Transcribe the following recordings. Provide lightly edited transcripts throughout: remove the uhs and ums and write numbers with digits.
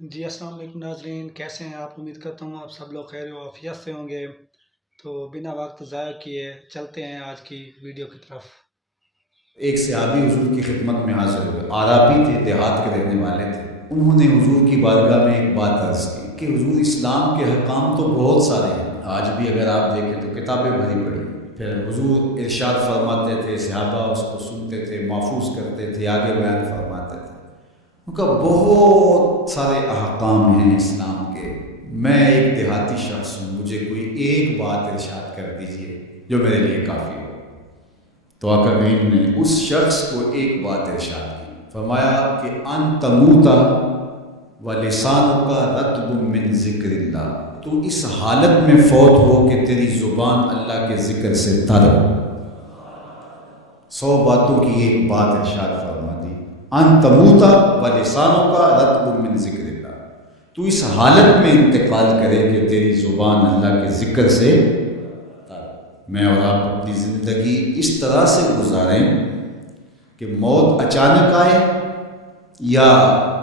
جی السلام علیکم ناظرین، کیسے ہیں آپ؟ امید کرتا ہوں آپ سب لوگ خیر و عافیت سے ہوں گے۔ تو بنا وقت ضائع کیے چلتے ہیں آج کی ویڈیو کی طرف۔ ایک صحابی حضور کی خدمت میں حاضر ہوئے، عرابی تھے، دیہات کے رہنے والے تھے۔ انہوں نے حضور کی بارگاہ میں ایک بات عرض کی کہ حضور، اسلام کے حکام تو بہت سارے ہیں، آج بھی اگر آپ دیکھیں تو کتابیں بھری پڑی۔ پھر حضور ارشاد فرماتے تھے، صحابہ اس کو سنتے تھے، محفوظ کرتے تھے، آگے بیان فرماتے تھے۔ ان کا بہت سارے احکام ہیں اسلام کے، میں ایک دیہاتی شخص ہوں، مجھے کوئی ایک بات ارشاد کر دیجئے جو میرے لیے کافی ہو۔ تو آقا کریم نے اس شخص کو ایک بات ارشاد کی، فرمایا کہ ان تموتا و لسانک رطب من ذکر اللہ، تو اس حالت میں فوت ہو کہ تیری زبان اللہ کے ذکر سے تر ہو۔ 100 باتوں کی ایک بات ارشاد فرما دی، ان تموتا و لسانک رطب من ذکر اللہ، تو اس حالت میں انتقال کرے کہ تیری زبان اللہ کے ذکر سے تر۔ میں اور آپ اپنی زندگی اس طرح سے گزاریں کہ موت اچانک آئے یا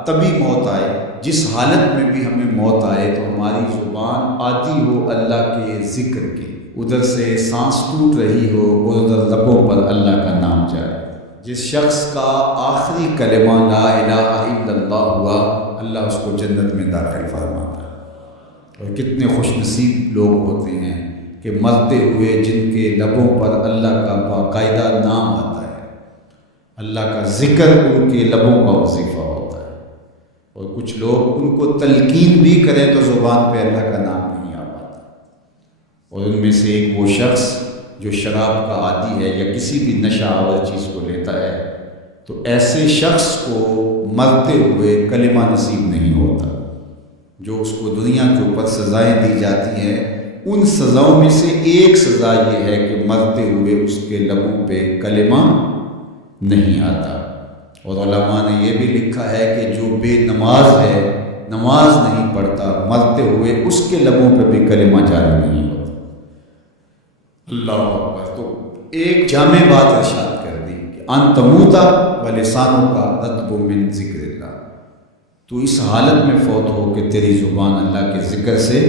تبھی موت آئے، جس حالت میں بھی ہمیں موت آئے تو ہماری زبان آتی ہو اللہ کے ذکر کی، ادھر سے سانس ٹوٹ رہی ہو اور ادھر لبوں پر اللہ کا نام جائے۔ جس شخص کا آخری کلمہ لا الہ الا اللہ ہوا، اللہ اس کو جنت میں داخل فرماتا ہے۔ اور کتنے خوش نصیب لوگ ہوتے ہیں کہ مرتے ہوئے جن کے لبوں پر اللہ کا باقاعدہ نام آتا ہے، اللہ کا ذکر ان کے لبوں کا وظیفہ ہوتا ہے۔ اور کچھ لوگ ان کو تلقین بھی کریں تو زبان پہ اللہ کا نام نہیں آ پاتا۔ اور ان میں سے ایک وہ شخص جو شراب کا عادی ہے یا کسی بھی نشہ آور چیز کو لیتا ہے، تو ایسے شخص کو مرتے ہوئے کلمہ نصیب نہیں ہوتا۔ جو اس کو دنیا کے اوپر سزائیں دی جاتی ہیں، ان سزاؤں میں سے ایک سزا یہ ہے کہ مرتے ہوئے اس کے لبوں پہ کلمہ نہیں آتا۔ اور علماء نے یہ بھی لکھا ہے کہ جو بے نماز ہے، نماز نہیں پڑھتا، مرتے ہوئے اس کے لبوں پہ بھی کلمہ جاری نہیں ہوتا۔ اللہ اکبر۔ تو ایک جامع بات ارشاد کر دی کہ ان تموتا و لسانوں کا رطب من ذکر اللہ، تو اس حالت میں فوت ہو کہ تیری زبان اللہ کے ذکر سے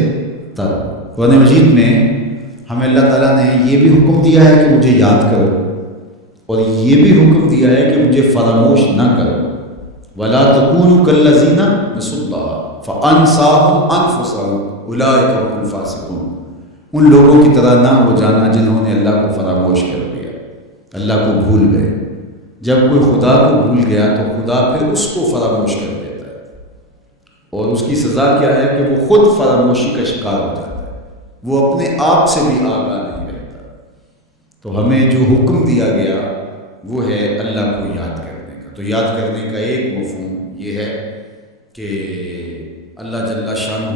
تر۔ قرآن مجید میں ہمیں اللہ تعالیٰ نے یہ بھی حکم دیا ہے کہ مجھے یاد کرو، اور یہ بھی حکم دیا ہے کہ مجھے فراموش نہ کرو۔ وَلَا تَكُونُوا كَالَّذِينَ نَسُوا اللَّهَ فَأَنسَاهُمْ أَنفُسَهُمْ أُولَٰئِكَ هُمُ الْفَاسِقُونَ، ان لوگوں کی طرح نہ ہو جانا جنہوں نے اللہ کو فراموش کر دیا، اللہ کو بھول گئے۔ جب کوئی خدا کو بھول گیا تو خدا پھر اس کو فراموش کر دیتا ہے، اور اس کی سزا کیا ہے کہ وہ خود فراموشی کا شکار ہو جاتا ہے، وہ اپنے آپ سے بھی آگاہ نہیں رہتا۔ تو ہمیں جو حکم دیا گیا وہ ہے اللہ کو یاد کرنے کا۔ تو یاد کرنے کا ایک مفہوم یہ ہے کہ اللہ جل شانہ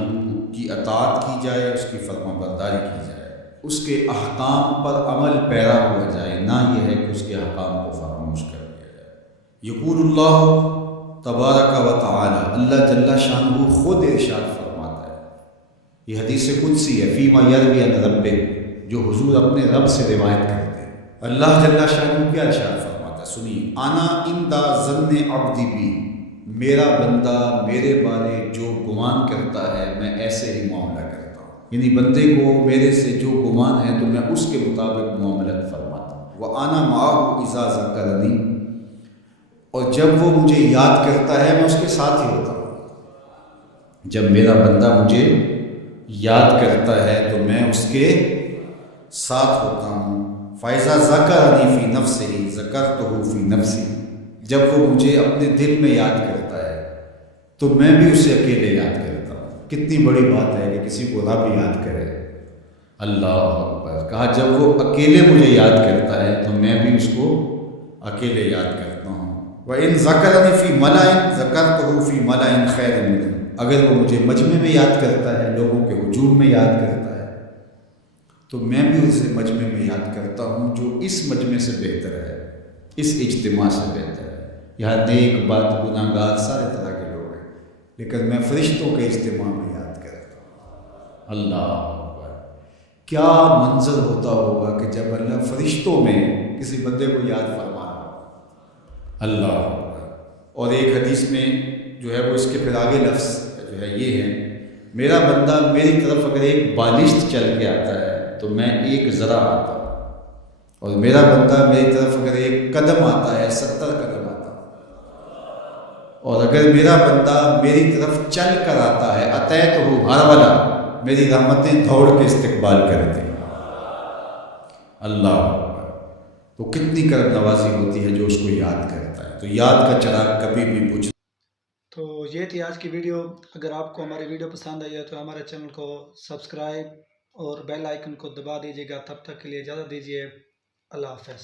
کی اطاعت کی جائے، اس کی فرما برداری کی جائے، اس کے احکام پر عمل پیرا ہوا جائے، نہ یہ ہے کہ اس کے احکام کو فراموش کر دیا جائے۔ یقول اللہ تبارک و تعالی، اللہ جل شانہ خود ارشاد فرماتا ہے، یہ حدیث قدسی ہے، فیما یروی عن ربہ، جو حضور اپنے رب سے روایت کرتے ہیں۔ اللہ جل شانہ کیا ارشاد فرماتا ہے، سنیے، انا عند ظن عبدی بی، میرا بندہ میرے بارے جو گمان کرتا ہے میں ایسے ہی معاملہ کرتا ہوں، یعنی بندے کو میرے سے جو گمان ہے تو میں اس کے مطابق معاملت فرماتا ہوں۔ وَأَنَا مَعَهُ إِذَا ذَكَرَنِي، اور جب وہ مجھے یاد کرتا ہے میں اس کے ساتھ ہی ہوتا ہوں۔ جب میرا بندہ مجھے یاد کرتا ہے تو میں اس کے ساتھ ہوتا ہوں۔ فَإِذَا ذَكَرَنِي فِي نَفْسِهِ ذَكَرْتُهُ فِي نَفْسِي، جب وہ مجھے اپنے دل میں یاد کرتا ہے تو میں بھی اسے اکیلے یاد کرتا ہوں۔ کتنی بڑی بات ہے کہ کسی کو رب یاد کرے۔ اللہ اکبر۔ کہا جب وہ اکیلے مجھے یاد کرتا ہے تو میں بھی اس کو اکیلے یاد کرتا ہوں۔ وَإِن ذَكَرَنِي فِي مَلَئٍ ذَكَرْتُهُ فِي مَلَئٍ خَيْرٍ مِّنْهُ، اگر وہ مجھے مجمع میں یاد کرتا ہے، لوگوں کے ہجوم میں یاد کرتا ہے، تو میں بھی اسے مجمع میں یاد کرتا ہوں جو اس مجمع سے بہتر ہے، اس اجتماع سے بہتر ہے۔ یہاں نیک بد گناہ گار سارے طرح کے لوگ ہیں، لیکن میں فرشتوں کے اجتماع میں یاد کرتا ہوں۔ اللہ اکبر۔ کیا منظر ہوتا ہوگا کہ جب اللہ فرشتوں میں کسی بندے کو یاد فرما رہا ہو۔ اللہ اکبر۔ اور ایک حدیث میں جو ہے وہ اس کے پھر آگے لفظ جو ہے یہ ہے، میرا بندہ میری طرف اگر ایک بالشت چل کے آتا ہے تو میں ایک ذرا آتا ہوں، اور میرا بندہ میری طرف اگر ایک قدم آتا ہے 70 قدم آتا ہوں، اور اگر میرا بندہ میری طرف چل کر آتا ہے اتیت ہو ہر والا، میری رحمتیں دوڑ کے استقبال کرتے ہیں۔ اللہ اکبر! تو کتنی کرم نوازی ہوتی ہے جو اس کو یاد کرتا ہے، تو یاد کا چراغ کبھی بھی بجھ۔ تو یہ تھی آج کی ویڈیو۔ اگر آپ کو ہماری ویڈیو پسند آئی ہے تو ہمارے چینل کو سبسکرائب اور بیل آئیکن کو دبا دیجیے گا۔ تب تک کے لیے اجازت دیجیے، اللہ حافظ۔